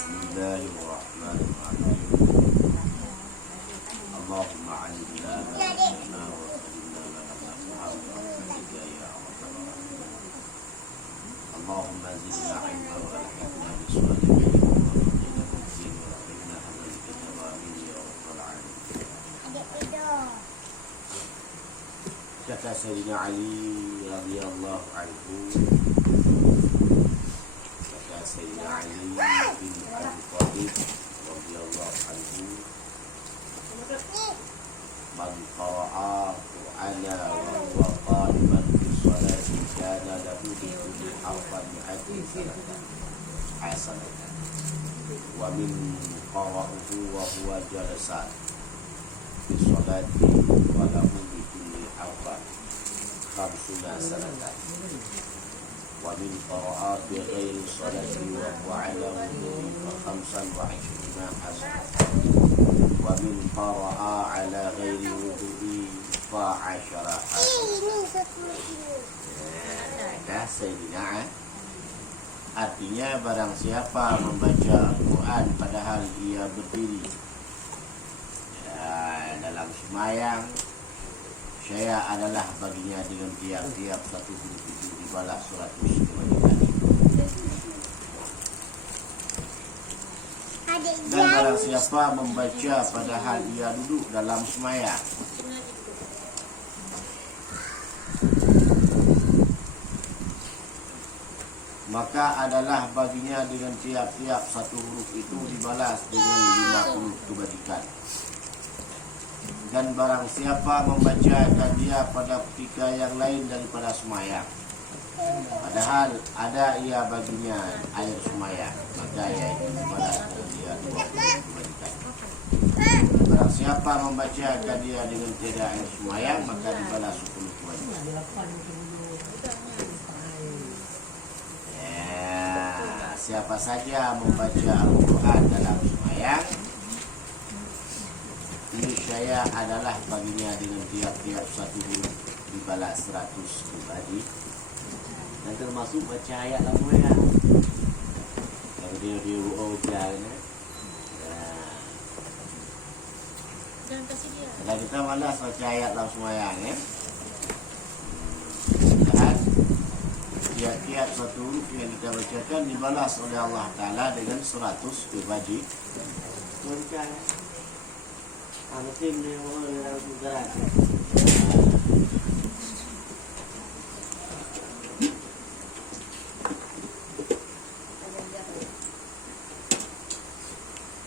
Bismillahirrahmanirrahim. Allahumma alimna ma jahilna wa fahimna ma lam nafham wa rahmatika ya arhamar rahimin. Allahumma zidna ilma wa alhiqna bis-salihin wa qina min wa qina hablika tawamin ya rabbal alamin. Kata Sayyidina Ali radhiyallahu anhu, Sayyidina Ali bin Abi Thalib radhiyallahu anhu, man qara'a Qur'ana wa huwa qaliman fi sholati kana lahu bi kulli harfin mi'atun hasanatan wa min qara'ahu wa huwa jalasan fi sholati wa lahu bi kulli harfin khamsuna sanatan wa min qara'a bi ghairi sholati wa huwa 'ala wudu'i fa 25 hasanatan wa min qara'a 'ala ghairi wudu'i fa 10 hasanatan. Dah Sayyidina, artinya barang siapa membaca Al-Quran padahal ia berdiri dalam sembahyang, saya adalah baginya dengan tiap-tiap satu huruf itu dibalas 100 kebaikan. Dan barang siapa membaca padahal ia duduk dalam sembahyang, maka adalah baginya dengan tiap-tiap satu huruf itu dibalas dengan 50 kebajikan. Dan barang siapa membacakan dia pada ketika yang lain daripada sembahyang, padahal ada ia baginya air sembahyang, maka ia itu dibalas dengan dia 20 kebajikan. Barang siapa membacakan dia dengan tiada air sembahyang, maka dibalas 10 kebajikan. Siapa saja membaca Al-Quran dalam sembahyang, niscaya adalah baginya dengan tiap-tiap satu huruf dibalas 100 kebadi. Dan termasuk baca ayat lama ya, yang dia ujarnya. Kalau kita malas baca ayat dalam sembahyang ya, tiap-tiap satu huruf yang kita bacakan dibalas oleh Allah Ta'ala dengan 100 kebadi. Tuan-tuan, penting dia orang dalam negara.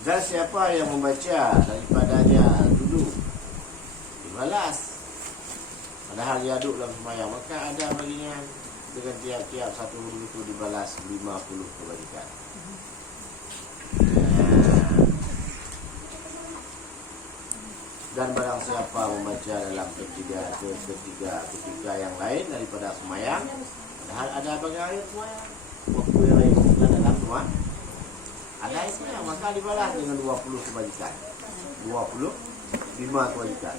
Dan siapa yang membaca daripadanya duduk dibalas padahal dia duduk dalam sembahyang, maka ada baginya dengan tiap-tiap satu huruf itu dibalas 50 kebaikan. Dan barang siapa membaca dalam ketiga yang lain daripada sembahyang, padahal ada bagian ayat sembahyang, waktu yang lain bukan dalam semua ada ayatnya, maka dibalas dengan 20 kebaikan, 25 kebaikan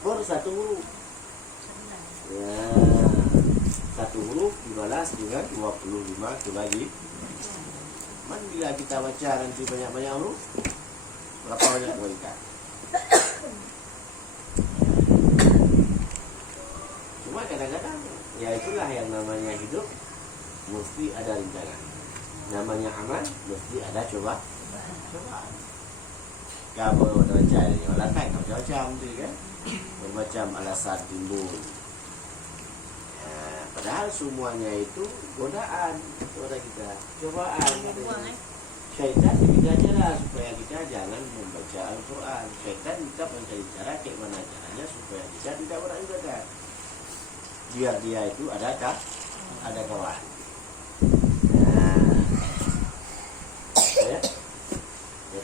per satu huruf. Ya, satu huruf dibalas dengan 25 kebaikan. Man bila kita baca nanti banyak-banyak huruf, berapa banyak kebaikan? Cuma kadang-kadang ya itulah yang namanya hidup, mesti ada rencana. Namanya amal, mesti ada cobaan. Kamu baca ini, orang kan macam-macam tu kan, bermacam alasan timbul. Padahal semuanya itu godaan kepada kita, cobaan. Syaitan kita lah supaya kita jangan membaca Al-Quran. Syaitan kita mencari cara kayak mana caranya supaya kita tidak beribadah, biar dia itu ada kawan.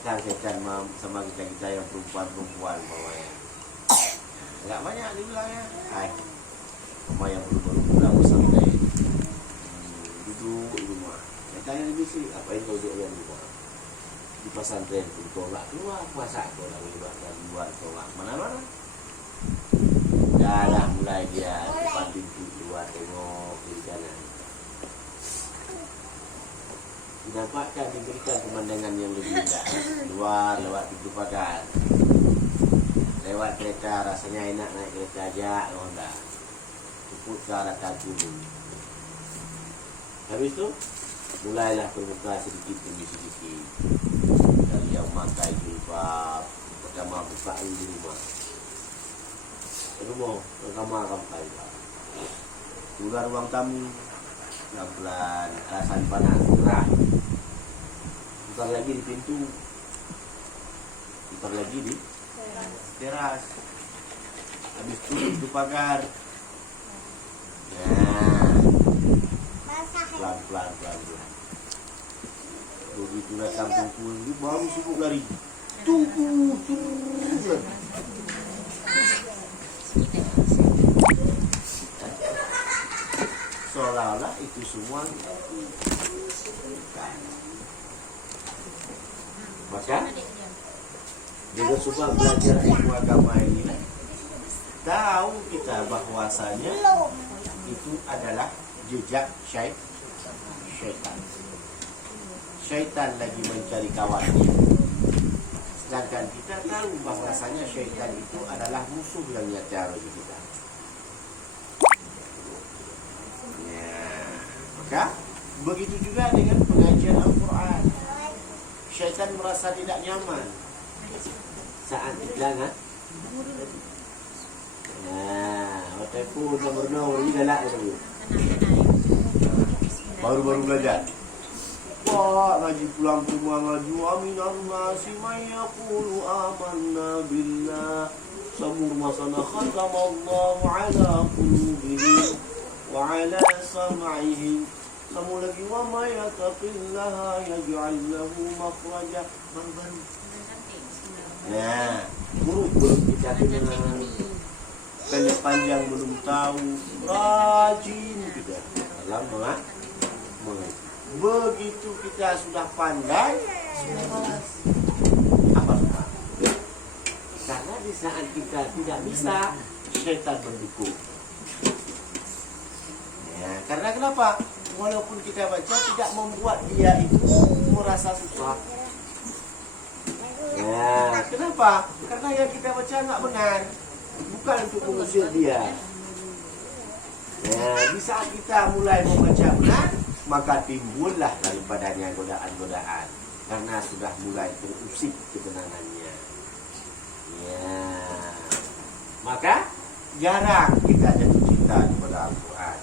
Setan sama kita yang perempuan bawahnya. Enggak banyak dibilangnya. Mama yang baru-baru usah kita duduk di rumah. Setan yang bisik, apain kau duduk di rumah? Di pesantren pun kau enggak keluar, masa kau nak buat kau enggak mana-mana. Dah mulai dia depan pintu keluar tengok di kanan. dinampakkan, diberikan pemandangan yang lebih indah. Luar lewat pintu pagar, lewat kereta, rasanya enak naik kereta aja, Honda tupuk ke arah Kalkun. Habis itu mulailah berbuka sedikit demi sedikit. Dari yang makai jilbab, pertama buka di rumah. Rumah ke kamar kampai. Keluar ruang tamu, pelan-pelan, alasan panas, gerah. Putar lagi di pintu, putar lagi di teras. Habis itu pintu pagar. Nah, pelan-pelan. Begitu datang kumpul, baru sibuk lari. Tunggu. Seolah-olah itu semua bukan. Maka dengan sebab belajar ilmu agama ini, tahu kita bahwasanya itu adalah jejak syaitan. Syaitan lagi mencari kawannya. Sedangkan kita tahu bahwasanya syaitan itu adalah musuh yang nyata bagi kita. Ya, maka begitu juga dengan pengajian Al-Quran. Syaitan merasa tidak nyaman saat dibilang waktu itu nomor ini galak itu. Baru belajar. Wah, ngaji pulang semua ngaji. Aminan nasi mayaqulu amanna billah. Samur masana khatamallahu ala qulubihim wa ala sam'ihim. Kamu lagi wa may yattaqillaha yaj'al lahu makhraja. Baru. Nah, buruk kita dengan pendek panjang belum tahu, rajin kita dalam mengaji. Begitu kita sudah pandai, apa semua? Karena di saat kita tidak bisa, syaitan mendukung. Ya, karena kenapa? Walaupun kita baca tidak membuat dia itu merasa susah. Ya, kenapa? Karena yang kita baca nggak benar, bukan untuk mengusir dia. Ya, di saat kita mulai membaca benar, maka timbullah daripadanya godaan-godaan, karena sudah mulai terusik ketenangannya. Ya, maka jarang kita jatuh cinta kepada Al-Quran.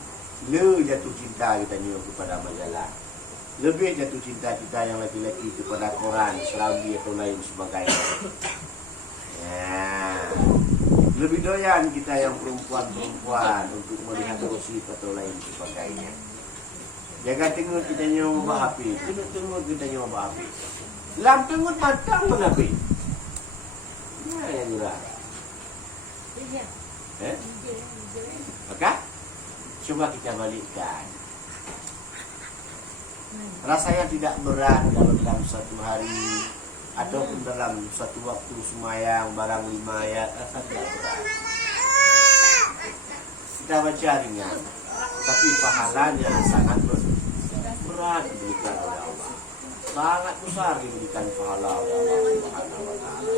Jatuh cinta kita kepada majalah. Lebih jatuh cinta kita yang laki-laki kepada koran, Selawi atau lain sebagainya. Ya. Lebih doyan kita yang perempuan-perempuan untuk melihat gosip atau lain sebagainya. Jaga tengok kita nyoba api, tengok kita nyoba api. Lam tengok matang mengapi. Ya, yang murah. Maka coba kita balikkan. Rasanya tidak berat dalam satu hari ataupun dalam satu waktu semayang barang 5 ayat, rasa tidak berat. Kita baca ringan, tapi pahalanya sangat berat diberikan oleh Allah. Sangat besar diberikan pahala oleh Allah Subhanahu wa Ta'ala.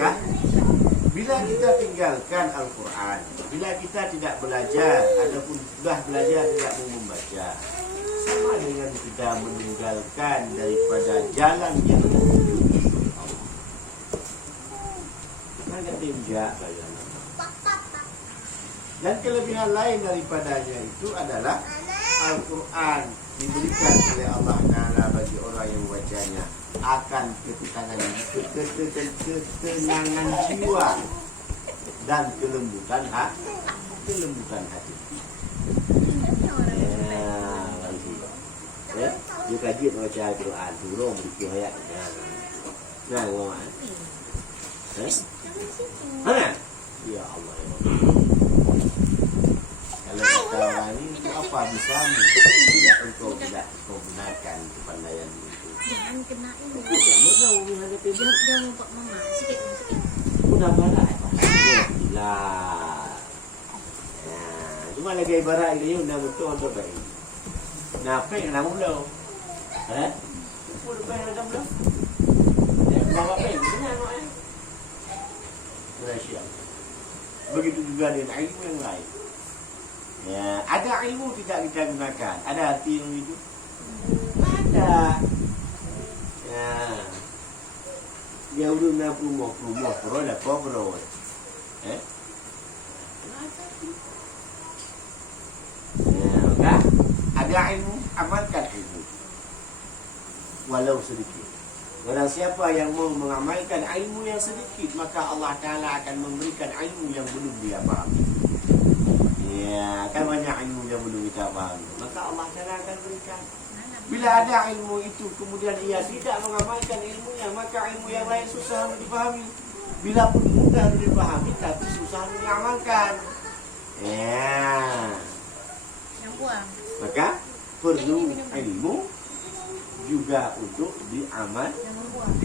Kan? Bila kita tinggalkan Al-Quran, bila kita tidak belajar, ataupun sudah belajar tidak mau membaca, sama dengan kita meninggalkan daripada jalan yang menuju Allah. Agak tinjak bayan. Dan kelebihan lain daripadanya itu adalah Al-Quran diberikan oleh Allah Ta'ala bagi orang yang membacanya akan ketenangan jiwa dan kelembutan hati. Dia kaji baca Al-Quran turun berikut ayat. Nah, ngomong. Ya Allah. Kalau kata orang ini itu apa bisa bila engkau tidak menggunakan kepandaian itu? Jangan kenain. Kamu tahu ada pejabat. Dia mau Pak Mama sikit. Udah balik. Gila. Cuma lagi ibarat dia nak betul tu baik. Napik nak mula. Boleh bayar dah mula. Bawa pen, benar tak Malaysia. Begitu juga dengan ilmu yang lain. Ya, ada ilmu tidak kita gunakan. Ada arti ilmu itu? Ada. Ya. Dia udah nak rumah, perlu dah perlu. Ya, ada ilmu, amalkan ilmu. Walau sedikit. Barang siapa yang mau mengamalkan ilmu yang sedikit, maka Allah Ta'ala akan memberikan ilmu yang belum dia pahami. Ya, kan banyak ilmu yang belum kita pahami. Maka Allah Ta'ala akan berikan. Bila ada ilmu itu, kemudian ia tidak mengamalkan ilmunya, maka ilmu yang lain susah untuk dipahami. Bila pun mudah untuk dipahami, tapi susah untuk diamalkan. Ya. Yang buang. Maka perlu ilmu juga untuk diamal. Yang membuang.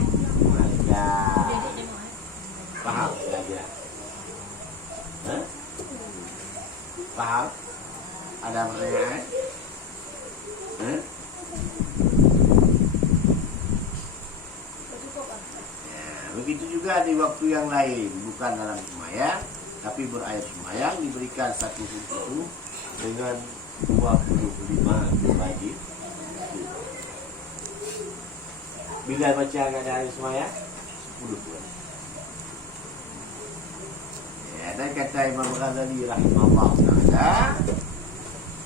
Ya. Dedek tengok Faham belajar? Faham? Ada pertanyaan? Ya, begitu juga di waktu yang lain, bukan dalam sembahyang, tapi berayat sembahyang diberikan satu itu dengan 25 bagi. Bila baca ada ayat sembahyang 10 bulan. Ya, dan kata Imam Ghazali rahimahullah taala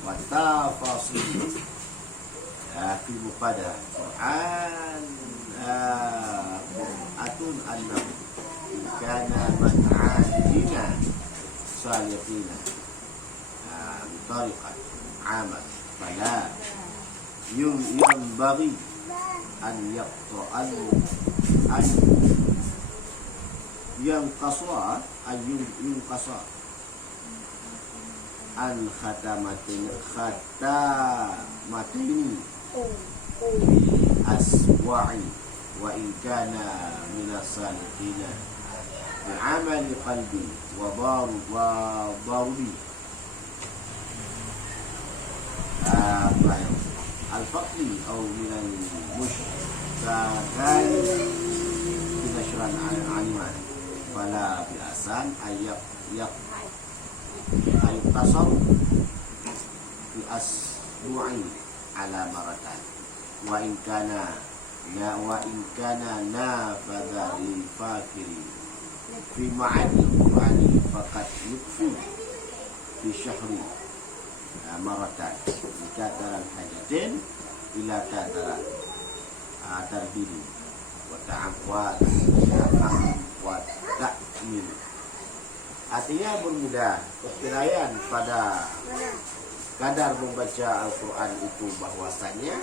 wa tafasil fi muqaddah Quran atun annam kana mat'adina salihina tariqat amal fala bagi an yaqta'an yang qaswa ayun qaswa al khatamatin aswa'i wa in kana min as-salihin bi'amal qalbi wa darbi al-faqli atau min al-mushtakan binashran al-aliman fala bi'asan ayat tasawuf fi asbu'i ala maratan wa in kana nafadha lil fakiri fi ma'ani qur'ani faqad yukfi fi syahri maratan jika dalam hajatin ila kadaran tarbili wa ta'aqwa wa ta'min. Artinya bermudah perkiraan pada kadar membaca Al-Quran itu bahwasanya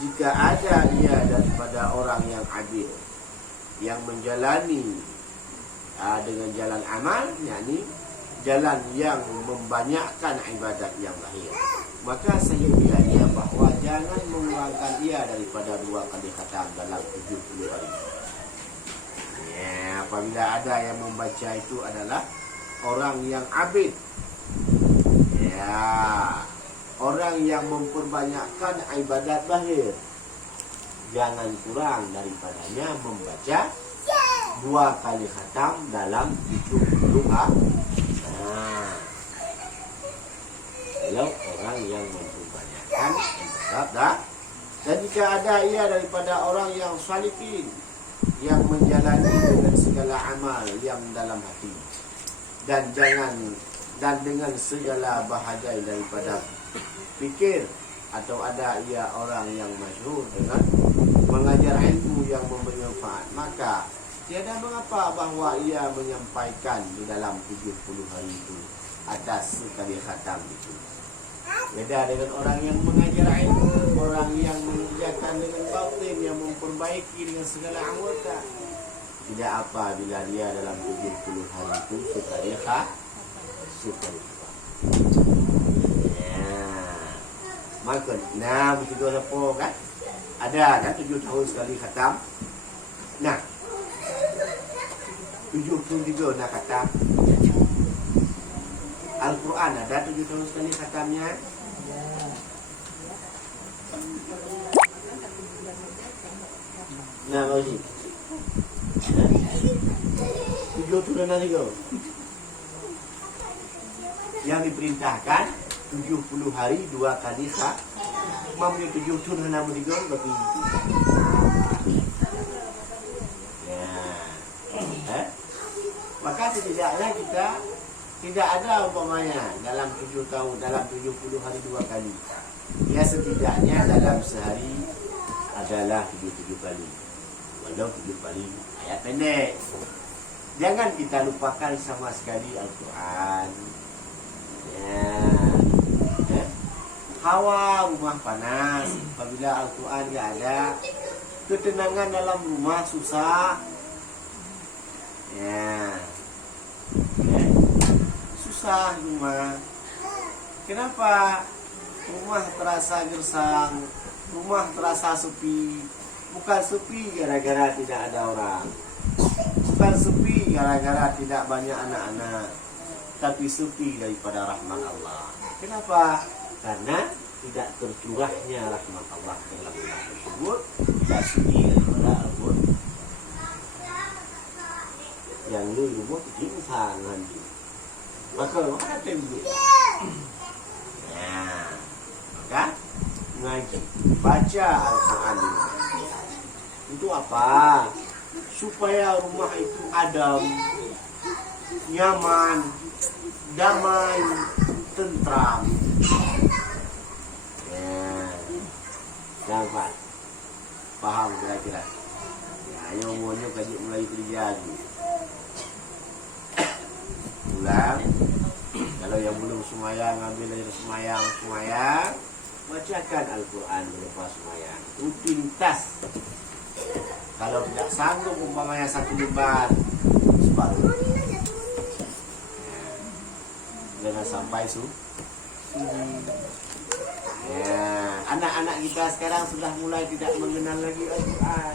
jika ada ia daripada orang yang adil yang menjalani dengan jalan amal, yakni jalan yang membanyakkan ibadat yang lahir, maka saya bilangnya bahawa jangan mengurangkan ia daripada 2 kali khatam dalam 70 hari. Ya, apabila ada yang membaca itu adalah orang yang abid, ya, orang yang memperbanyakkan ibadat lahir, jangan kurang daripadanya membaca 2 kali khatam dalam 70 hari. Kalau orang yang memperbanyakkan ibadat, dan jika ada ia daripada orang yang salihin yang menjalani dengan segala amal yang dalam hati dan dengan segala bahagia daripada fikir, atau ada ia orang yang masyhur dengan mengajar ilmu yang memberi manfaat, maka tiada mengapa bahawa ia menyampaikan di dalam 70 hari itu atas sekali khatam itu. Beda dengan orang yang mengajar ilmu, orang yang mengerjakan dengan batin, yang memperbaiki dengan segala anggota. Tidak apa bila dia dalam 70 hari itu sekali khatam. Maka, mesti dua siapa kan? Ada kan 7 tahun sekali khatam. Nah, 73 nak khatam. Al-Quran ada 7 tahun sekali khatamnya. Nah, Pak Uji. 7 turun nanti kau. Yang diperintahkan 70 hari 2 kali mampu 7 turun namun tiga lebih. Ya. Maka setidaknya kita tidak ada umpamanya dalam 7 tahun, dalam 70 hari 2 kali. Ya setidaknya dalam sehari adalah 7 kali. Walau 7 kali ayat pendek. Jangan kita lupakan sama sekali Al-Quran. Ya. Hawa rumah panas. Apabila Al-Quran tidak ada, ketenangan dalam rumah susah. Ya. Susah rumah. Kenapa? Rumah terasa gersang, rumah terasa sepi. Bukan sepi gara-gara tidak ada orang, bukan sepi gara-gara tidak banyak anak-anak, tapi sepi daripada rahmat Allah. Kenapa? Karena tidak tercurahnya rahmat Allah dalam rumah tersebut. Tidak sunyi daripada Al-Quran. Yang lu rumah kejingsan nanti. Maka mana tembok? Ya, maka ngaji, baca Al-Quran dulu. Itu apa? Supaya rumah itu adem, nyaman, damai, tentram. Ya, dapat paham kira-kira. Ya, ayo maunya kaji mulai kerja lagi. Pulang. Kalau yang belum semayang, ambil air semayang, bacakan Al-Quran melepas semayang. Rutinitas. Kalau tidak sanggup umpamanya 1 lembar, separuh. Jangan sampai ya, anak-anak kita sekarang sudah mulai tidak mengenal lagi Al-Quran.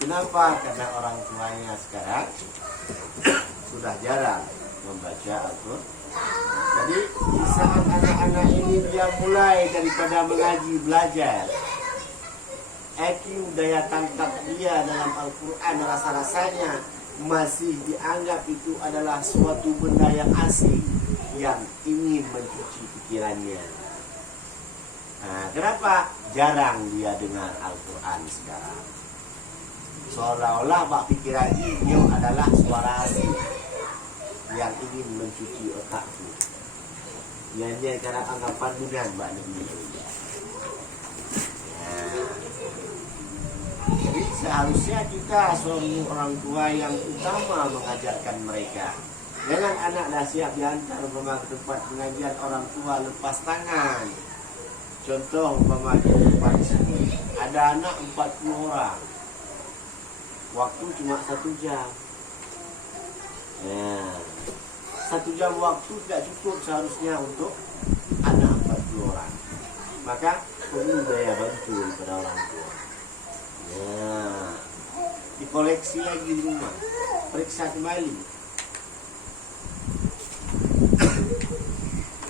Kenapa? Karena orang tuanya sekarang sudah jarang membaca Al-Quran. Jadi di saat anak-anak ini dia mulai daripada mengaji belajar, IQ daya tangkap dia dalam Al-Quran rasa-rasanya masih dianggap itu adalah suatu benda yang asing yang ingin mencuci pikirannya. Nah, kenapa? Jarang dia dengar Al-Quran sekarang. Seolah-olah bak pikiran dia adalah suara asing yang ingin mencuci otakku. Yang dia karena anggapan dunia mbak Nabi. Jadi seharusnya kita suami orang tua yang utama mengajarkan mereka. Jangan anak dah siap diantar ke tempat pengajian orang tua lepas tangan. Contoh umpama di tempat sini ada anak 40 orang. Waktu cuma 1 jam. Ya. 1 jam waktu tidak cukup seharusnya untuk anak 40 orang. Maka perlu daya bantu daripada orang tua. Ya. Dikoleksi lagi di rumah. Periksa kembali.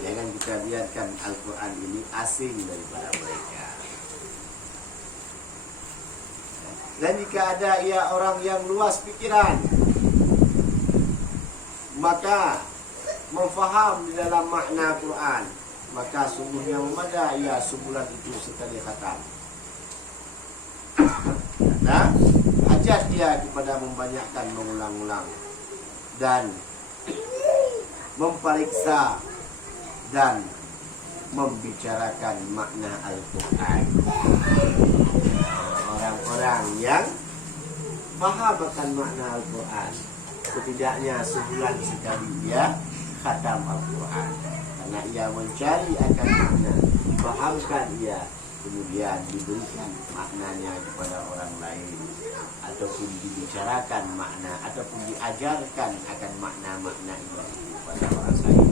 Jangan kita biarkan Al-Quran ini asing daripada mereka. Dan jika ada orang yang luas pikiran, maka memfaham di dalam makna Quran, maka sungguhnya memadai ia sebulan itu sekali khatam. Nah, ajak dia kepada membanyakkan mengulang-ulang dan memperiksa dan membicarakan makna Al-Quran. Orang-orang yang faham akan makna Al-Quran, setidaknya sebulan sekali dia khatam Al-Quran, karena ia mencari akan makna, fahamkan ia, kemudian diberikan maknanya kepada orang lain, ataupun dibicarakan makna, ataupun diajarkan akan makna-makna itu kepada orang lain.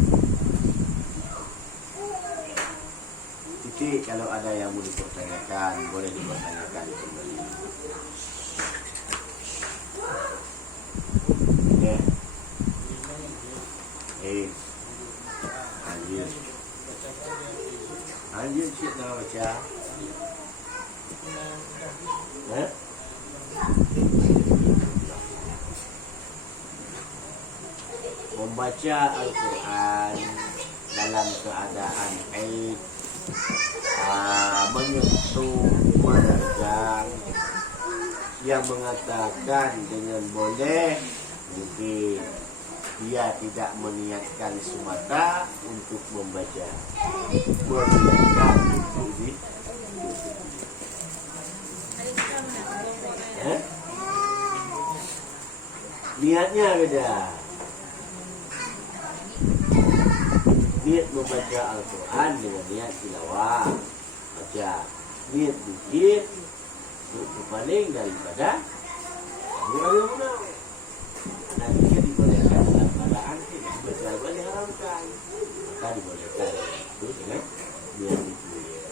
Jadi kalau ada yang mau dipertanyakan, boleh dipertanyakan kembali. Okay. Anjir. Anjir cik nak baca. Membaca Al-Quran dalam keadaan haid, menyentuh, menegang, yang mengatakan dengan boleh, mungkin dia tidak meniatkan semata untuk membaca, meniatkan untuk niatnya beda. Niat membaca Al-Quran dengan niat tilawah, baca. Niat zikir itu paling daripada mana. Nanti dibolehkan dalam keadaan tidak baca diharamkan, maka dibolehkan itu dengan niat zikir.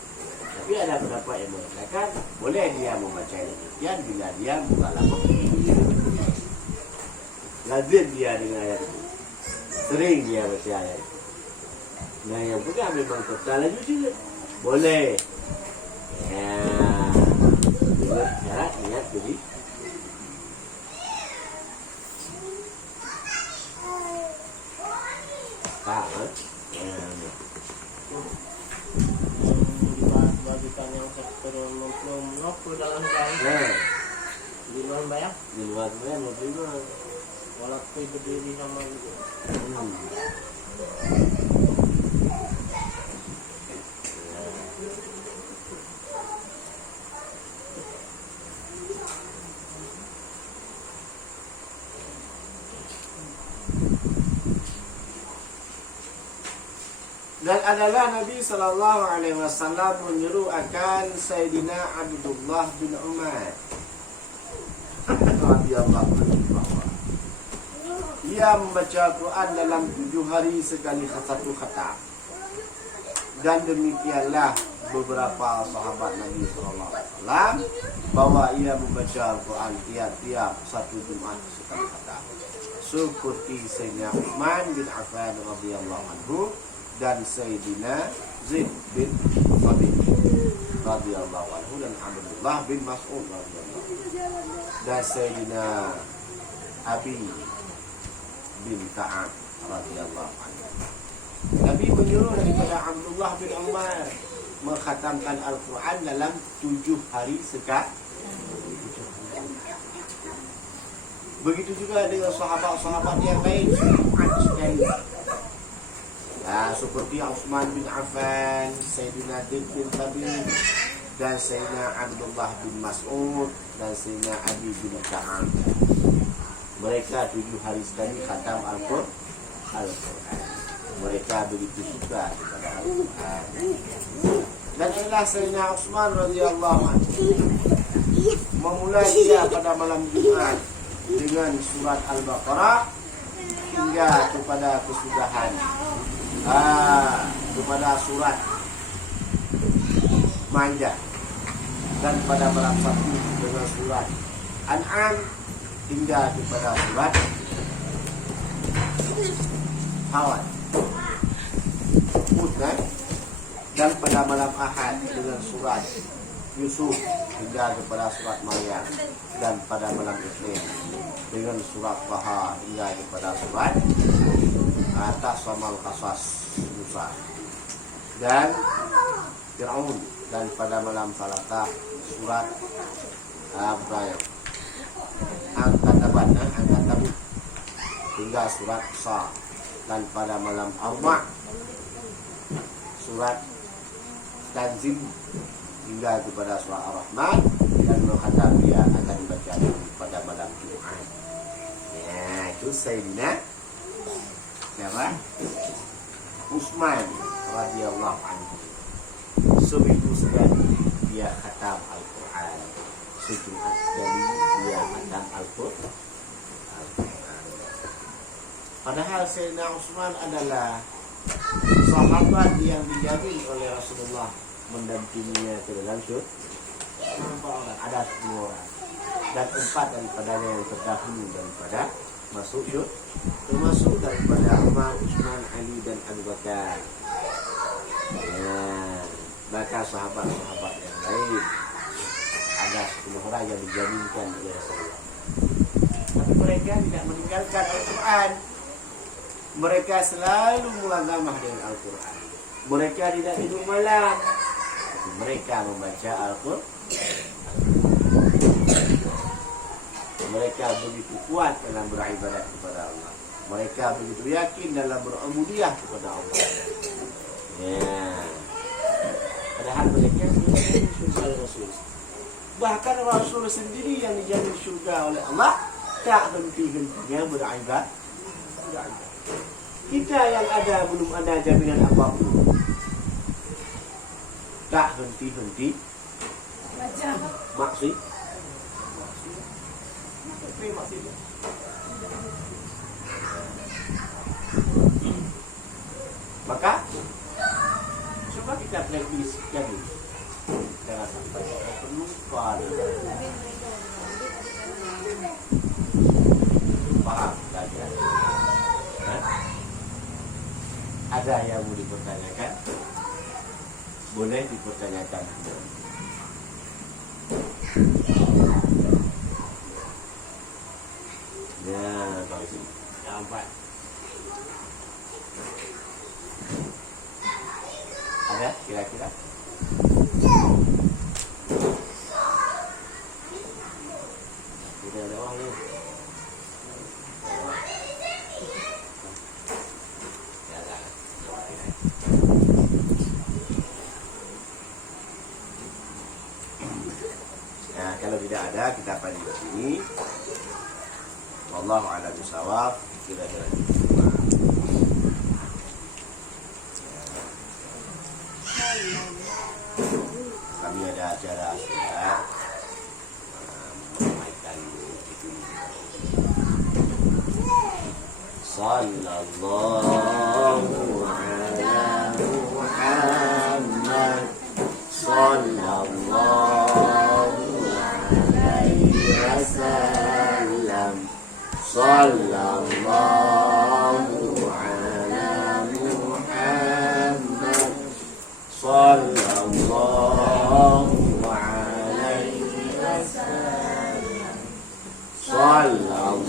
Tapi ada pendapat yang mengatakan boleh dia membaca demikian bila dia mukhalafah. Lazim dia dengan ayat itu, sering dia baca ayat itu. Nah yang punya memang total lagi juga boleh. Ya, buat syarat niat jadi. Tahu? Bagikan yang sektor 60 dalam tahun. Di luar bayar? Di luar bayar mau terima. Walaupun berdiri sama itu. Dan adalah Nabi SAW menyuruh akan Sayyidina Abdullah bin Umar radhiyallahu anhu. Ia membaca Al-Quran dalam 7 hari sekali satu khatam. Dan demikianlah beberapa sahabat Nabi SAW bahwa ia membaca Al-Quran tiap-tiap satu Jumat sekali khatam. Seperti Sayyidina Utsman bin Affan radhiyallahu anhu dan Sayyidina Zaid bin Thabit radhiyallahu anhu dan Abdullah bin Mas'ud radhiyallahu anhu dan Sayyidina Abi bin Ka'ab radhiyallahu anhu. Nabi menyuruh daripada Abdullah bin Umar mengkhatamkan Al-Quran dalam 7 hari sekali. Begitu juga dengan sahabat-sahabat yang lain sekali. Ya, seperti Utsman bin Affan, Sayyidina Zaid bin Thabit, dan Sayyidina Abdullah bin Mas'ud, dan Sayyidina Abi bin Ka'ab. Mereka 7 hari sekali khatam Al-Quran. Mereka begitu suka kepada Al-Quran. Dan inilah Sayyidina Utsman radhiyallahu anhu memulai dia pada malam Jumat dengan surat Al-Baqarah hingga kepada kesudahan kepada surat Maidah, dan pada malam Sabtu dengan surat An'am hingga kepada surat Hawad. Dan pada malam Ahad dengan surat Yusuf hingga kepada surat Maryam, dan pada malam Isnin dengan surat Taha hingga kepada surat atas Samal Qasas Musa dan Fir'aun, dan pada malam Falaqah surat Angkatabat hingga surat Sa, dan pada malam Arba' surat Tanzil hingga kepada surat Ar-Rahman, dan kata dia akan dibaca pada malam Jumat. Ya, itu Sayyidina siapa? Utsman radhiyallahu anhu. Seminggu sekali dia khatam Al-Quran. Sejumat sekali dia khatam Al-Quran. Padahal Sayyidina Utsman adalah sahabat yang dijamin oleh Rasulullah mendampinginya ke dalam syurga. Ada 10 orang, dan 4 daripadanya yang terdahulu daripada masuk syurga, termasuk daripada Umar, Utsman, Ali dan Abu Bakar. Ya, maka sahabat-sahabat yang lain ada 10 orang yang dijaminkan oleh Rasulullah. Tapi mereka tidak meninggalkan Al-Quran. Mereka selalu mulangamah dengan Al-Quran. Mereka tidak tidur malam, tapi mereka membaca Al-Quran. Mereka begitu kuat dalam beribadat kepada Allah. Mereka begitu yakin dalam berubudiyah kepada Allah. Ya. Padahal mereka sendiri surga Rasul. Bahkan Rasul sendiri yang dijamin surga oleh Allah tak henti-hentinya beribadat. Kita yang ada belum ada jaminan apapun. Tak henti-henti maksud. Maka coba kita prediksikan ini. Jangan sampai kita terlupa. Paham saja. Ada yang mau dipertanyakan? Boleh dipertanyakan. Ya, kalau sini. Yang 4. Ada kira-kira? Tidak ada orang ni. Nah, kalau tidak ada kita pada di sini. Wallahu a'lam bishawab. Kira-kira kami ada acara sebentar meramaikan itu. Sallallahu ala Muhammad, sallallahu alaihi wasallam, sallallahu ala Muhammad, sallallahu alaihi wasallam, sallallahu